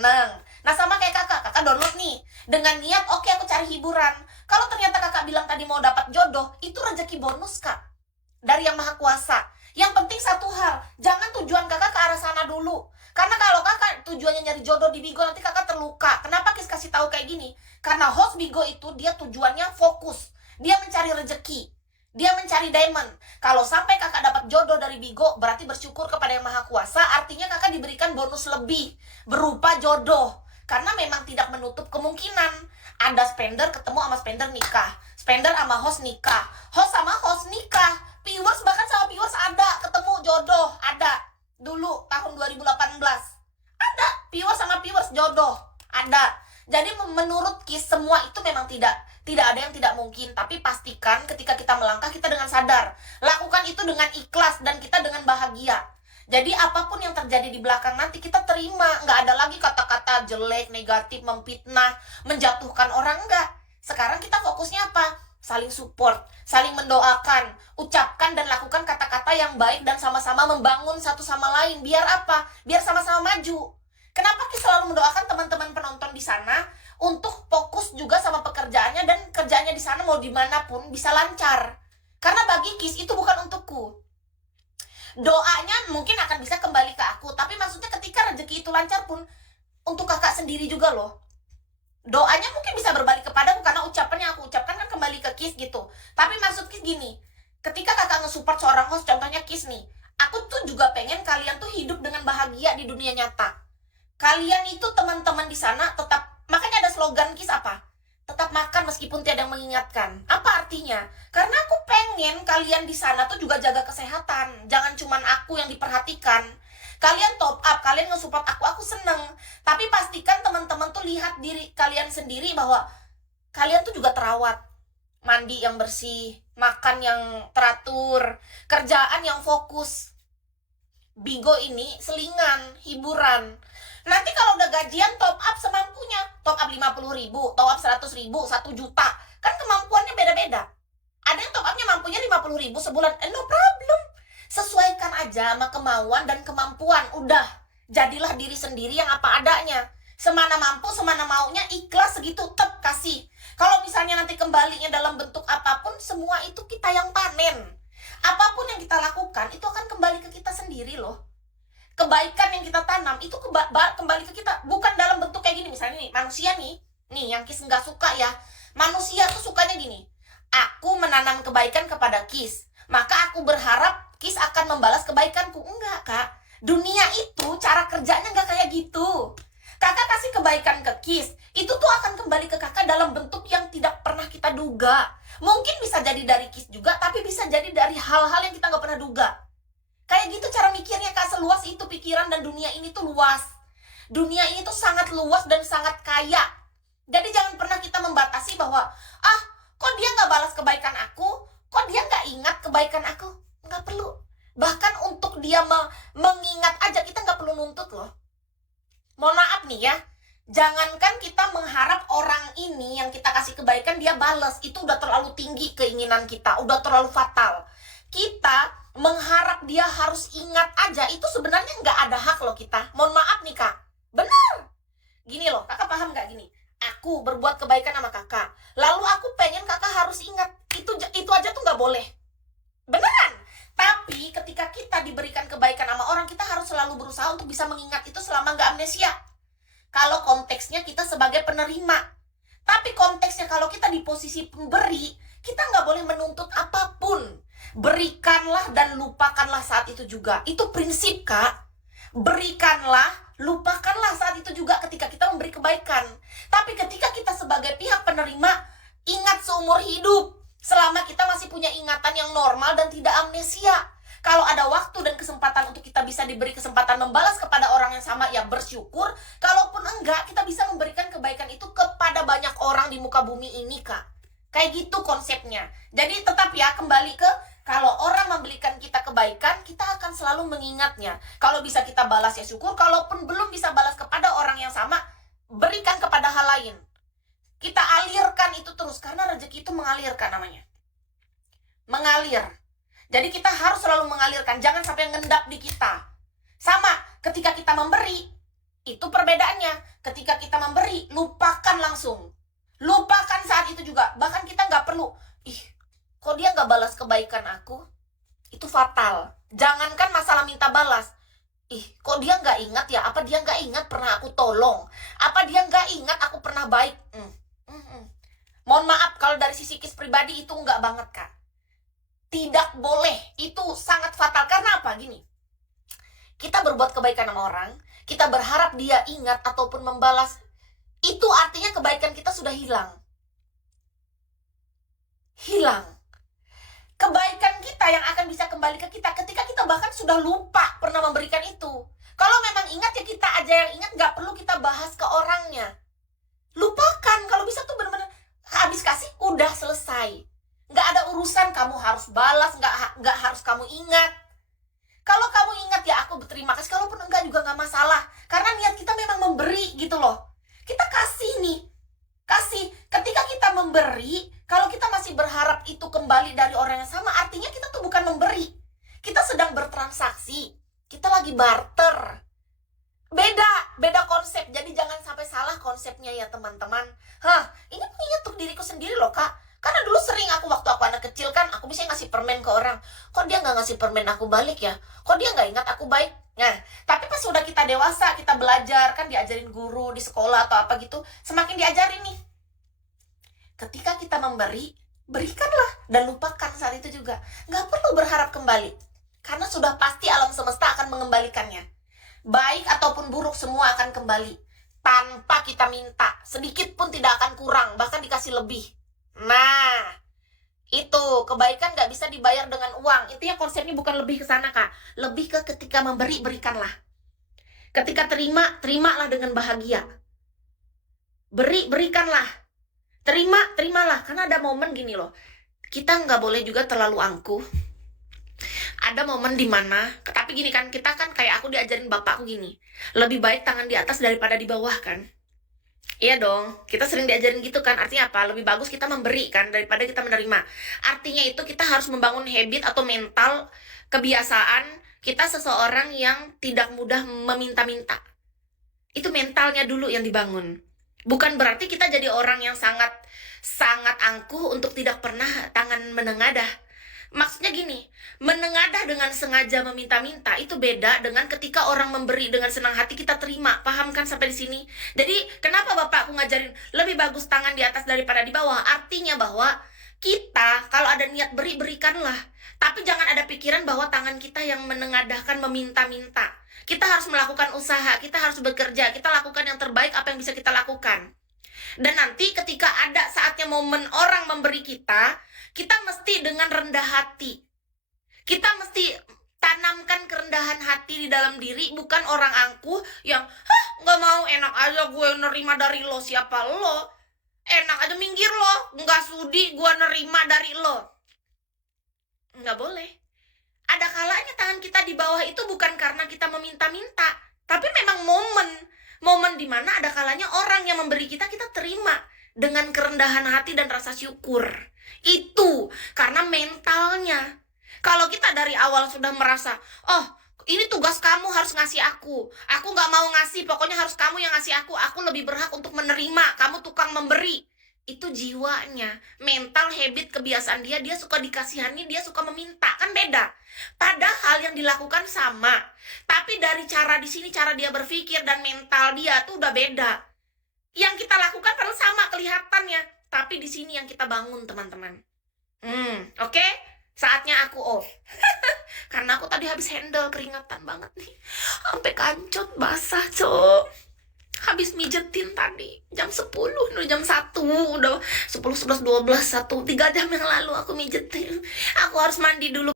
seneng. Nah sama kayak kakak download nih dengan niat oke aku cari hiburan. Kalau ternyata kakak bilang tadi mau dapat jodoh, itu rezeki bonus kak dari yang maha kuasa. Yang penting satu hal, jangan tujuan kakak ke arah sana dulu. Karena kalau kakak tujuannya nyari jodoh di Bigo, nanti kakak terluka. Kenapa Kis kasih tahu kayak gini? Karena host Bigo itu dia tujuannya fokus, dia mencari rezeki, dia mencari diamond. Kalau sampai kakak dapat jodoh dari Bigo, berarti bersyukur kepada yang maha kuasa. Artinya kakak diberikan bonus lebih berupa jodoh. Karena memang tidak menutup kemungkinan ada spender ketemu sama spender nikah, spender sama host nikah, host sama host nikah, viewers bahkan sama viewers ada ketemu jodoh, ada dulu tahun 2018 ada viewers sama viewers jodoh, ada. Jadi menurut Kis semua itu memang tidak ada yang tidak mungkin. Tapi pastikan ketika kita melangkah, kita dengan sadar, lakukan itu dengan ikhlas dan kita dengan bahagia. Jadi apapun yang terjadi di belakang nanti kita terima. Nggak ada lagi kata-kata jelek, negatif, memfitnah, menjatuhkan orang, enggak. Sekarang kita fokusnya apa? Saling support, saling mendoakan, ucapkan dan lakukan kata-kata yang baik dan sama-sama membangun satu sama lain. Biar apa? Biar sama-sama maju. Kenapa kita selalu mendoakan teman-teman penonton di sana untuk fokus juga sama pekerjaannya dan kerjanya di sana mau dimanapun bisa lancar. Karena bagi Kis itu bukan untukku. Doanya mungkin akan bisa kembali ke aku, tapi maksudnya ketika rezeki itu lancar pun untuk kakak sendiri juga loh. Doanya mungkin bisa berbalik kepadaku karena ucapan yang aku ucapkan kan kembali ke Kis gitu. Tapi maksud Kis gini, ketika kakak nge-support seorang host, contohnya Kis nih, aku tuh juga pengen kalian tuh hidup dengan bahagia di dunia nyata. Kalian itu teman-teman di sana tetap, makanya ada slogan Kis apa? Tetap makan meskipun tiada yang mengingatkan. Apa artinya? Karena aku pengen kalian di sana tuh juga jaga kesehatan. Jangan cuman aku yang diperhatikan. Kalian top up, kalian nge-support aku seneng. Tapi pastikan teman-teman tuh lihat diri kalian sendiri bahwa kalian tuh juga terawat. Mandi yang bersih, makan yang teratur, kerjaan yang fokus. Bigo ini selingan, hiburan. Nanti kalau udah gajian top up semampunya, top up 50.000, top up 100.000, 1 juta, kan kemampuannya beda-beda. Ada yang top upnya mampunya 50.000 sebulan, no problem. Sesuaikan aja sama kemauan dan kemampuan. Udah, jadilah diri sendiri yang apa adanya. Semana mampu, semana maunya, ikhlas segitu, tep kasih. Kalau misalnya nanti kembalinya dalam bentuk apapun, semua itu kita yang panen. Apapun yang kita lakukan, itu akan kembali ke kita sendiri loh. Kebaikan yang kita tanam itu kembali ke kita, bukan dalam bentuk kayak gini. Misalnya nih, manusia nih yang Kis nggak suka ya, manusia tuh sukanya gini, aku menanam kebaikan kepada Kis, maka aku berharap Kis akan membalas kebaikanku. Enggak kak, dunia itu cara kerjanya nggak kayak gitu. Kakak kasih kebaikan ke Kis, itu tuh akan kembali ke kakak dalam bentuk yang tidak pernah kita duga. Mungkin bisa jadi dari Kis juga, tapi bisa jadi dari hal-hal yang kita nggak pernah duga. Kayak gitu cara mikirnya kak, seluas itu pikiran, dan dunia ini tuh luas. Dunia ini tuh sangat luas dan sangat kaya. Jadi jangan pernah kita membatasi bahwa, kok dia nggak balas kebaikan aku? Kok dia nggak ingat kebaikan aku? Nggak perlu. Bahkan untuk dia mengingat aja, kita nggak perlu nuntut loh. Mohon maaf nih ya, jangankan kita mengharap orang ini yang kita kasih kebaikan dia balas, itu udah terlalu tinggi keinginan kita, udah terlalu fatal. Kita mengharap dia harus ingat aja, itu sebenarnya nggak ada hak loh kita. Mohon maaf nih kak, bener. Gini loh, kakak paham nggak gini? Aku berbuat kebaikan sama kakak, lalu aku pengen kakak harus ingat, itu aja tuh nggak boleh. Beneran. Tapi ketika kita diberikan kebaikan sama orang, kita harus selalu berusaha untuk bisa mengingat itu selama nggak amnesia. Kalau konteksnya kita sebagai penerima. Tapi konteksnya kalau kita di posisi pemberi, kita nggak boleh menuntut apapun. Berikanlah dan lupakanlah saat itu juga. Itu prinsip kak. Berikanlah, lupakanlah saat itu juga ketika kita memberi kebaikan. Tapi ketika kita sebagai pihak penerima, ingat seumur hidup. Selama kita masih punya ingatan yang normal dan tidak amnesia. Kalau ada waktu dan kesempatan untuk kita bisa diberi kesempatan membalas kepada orang yang sama, ya bersyukur. Kalaupun enggak, kita bisa memberikan kebaikan itu kepada banyak orang di muka bumi ini kak. Kayak gitu konsepnya. Jadi tetap ya, kembali ke kalau orang memberikan kita kebaikan, kita akan selalu mengingatnya. Kalau bisa kita balas ya syukur. Kalaupun belum bisa balas kepada orang yang sama, berikan kepada hal lain. Kita alirkan itu terus, karena rezeki itu mengalirkan namanya. Mengalir. Jadi kita harus selalu mengalirkan, jangan sampai ngendap di kita. Sama, ketika kita memberi, itu perbedaannya. ketika kita memberi, lupakan langsung. Lupakan saat itu juga. Bahkan kita nggak perlu, kok dia nggak balas kebaikan aku? Itu fatal. Jangankan masalah minta balas. Kok dia nggak ingat ya? Apa dia nggak ingat pernah aku tolong? Apa dia nggak ingat aku pernah baik? Mohon maaf, kalau dari sisi psikis pribadi itu nggak banget, Kak. Tidak boleh. Itu sangat fatal. Karena apa? Gini. Kita berbuat kebaikan sama orang, kita berharap dia ingat ataupun membalas. Itu artinya kebaikan kita sudah hilang. Hilang. Kebaikan kita yang akan bisa kembali ke kita ketika kita bahkan sudah lupa pernah memberikan itu. Kalau memang ingat ya kita aja yang ingat, nggak perlu kita bahas ke orangnya. Lupakan, kalau bisa tuh benar-benar habis kasih, udah selesai. Nggak ada urusan kamu harus balas, nggak harus kamu ingat. Kalau kamu ingat ya aku berterima kasih, kalaupun enggak juga nggak masalah. Karena niat kita memang memberi gitu loh. Kita kasih nih, kasih. Ketika kita memberi, kalau kita masih berharap itu kembali dari orang yang sama, artinya kita tuh bukan memberi. Kita sedang bertransaksi, kita lagi barter. Beda konsep, jadi jangan sampai salah konsepnya ya teman-teman. Ini mengingat untuk diriku sendiri loh, Kak. Karena dulu sering waktu aku anak kecil kan, aku bisa ngasih permen ke orang. Kok dia nggak ngasih permen aku balik ya? Kok dia nggak ingat aku baik? Nah, tapi pas sudah kita dewasa, kita belajar, kan diajarin guru di sekolah atau apa gitu, semakin diajarin nih. Ketika kita memberi, berikanlah dan lupakan saat itu juga. Nggak perlu berharap kembali. Karena sudah pasti alam semesta akan mengembalikannya. Baik ataupun buruk semua akan kembali. Tanpa kita minta, sedikit pun tidak akan kurang, bahkan dikasih lebih. Nah, itu kebaikan gak bisa dibayar dengan uang. Intinya konsepnya bukan lebih ke sana, Kak. Lebih ke ketika memberi, berikanlah. Ketika terima, terimalah dengan bahagia. Berikanlah. Terimalah. Karena ada momen gini loh. Kita gak boleh juga terlalu angkuh. Ada momen dimana, tapi gini kan, kita kan kayak aku diajarin bapakku gini. Lebih baik tangan di atas daripada di bawah kan. Iya dong, kita sering diajarin gitu kan. Artinya apa? Lebih bagus kita memberi kan daripada kita menerima. Artinya itu kita harus membangun habit atau mental kebiasaan kita seseorang yang tidak mudah meminta-minta. Itu mentalnya dulu yang dibangun. Bukan berarti kita jadi orang yang sangat angkuh untuk tidak pernah tangan menengadah. Maksudnya gini, menengadah dengan sengaja meminta-minta itu beda dengan ketika orang memberi dengan senang hati kita terima. Paham kan sampai di sini? Jadi kenapa bapakku ngajarin lebih bagus tangan di atas daripada di bawah? Artinya bahwa kita kalau ada niat beri, berikanlah. Tapi jangan ada pikiran bahwa tangan kita yang menengadahkan meminta-minta. Kita harus melakukan usaha, kita harus bekerja, kita lakukan yang terbaik apa yang bisa kita lakukan. Dan nanti ketika ada saatnya momen orang memberi kita mesti dengan rendah hati. Kita mesti tanamkan kerendahan hati di dalam diri, bukan orang angkuh yang nggak mau, enak aja gue nerima dari lo, siapa lo? Enak aja minggir lo, nggak sudi gue nerima dari lo. Nggak boleh. Ada kalanya tangan kita di bawah itu bukan karena kita meminta-minta, tapi memang momen dimana ada kalanya orang yang memberi kita terima dengan kerendahan hati dan rasa syukur. Itu karena mentalnya. Kalau kita dari awal sudah merasa, ini tugas kamu harus ngasih aku gak mau ngasih, pokoknya harus kamu yang ngasih aku lebih berhak untuk menerima, kamu tukang memberi. Itu jiwanya, mental, habit, kebiasaan dia suka dikasihani, dia suka meminta, kan beda. Padahal yang dilakukan sama, tapi dari cara di sini, cara dia berpikir dan mental dia tuh udah beda. Yang kita lakukan padahal sama kelihatannya, tapi di sini yang kita bangun, teman-teman. Oke? Saatnya aku off. Karena aku tadi habis handle, keringatan banget nih. Sampai kancot, basah, Cok. Habis mijetin tadi jam 10, udah jam 1, udah 10, 11, 12, 1, 3 jam yang lalu aku mijetin. Aku harus mandi dulu.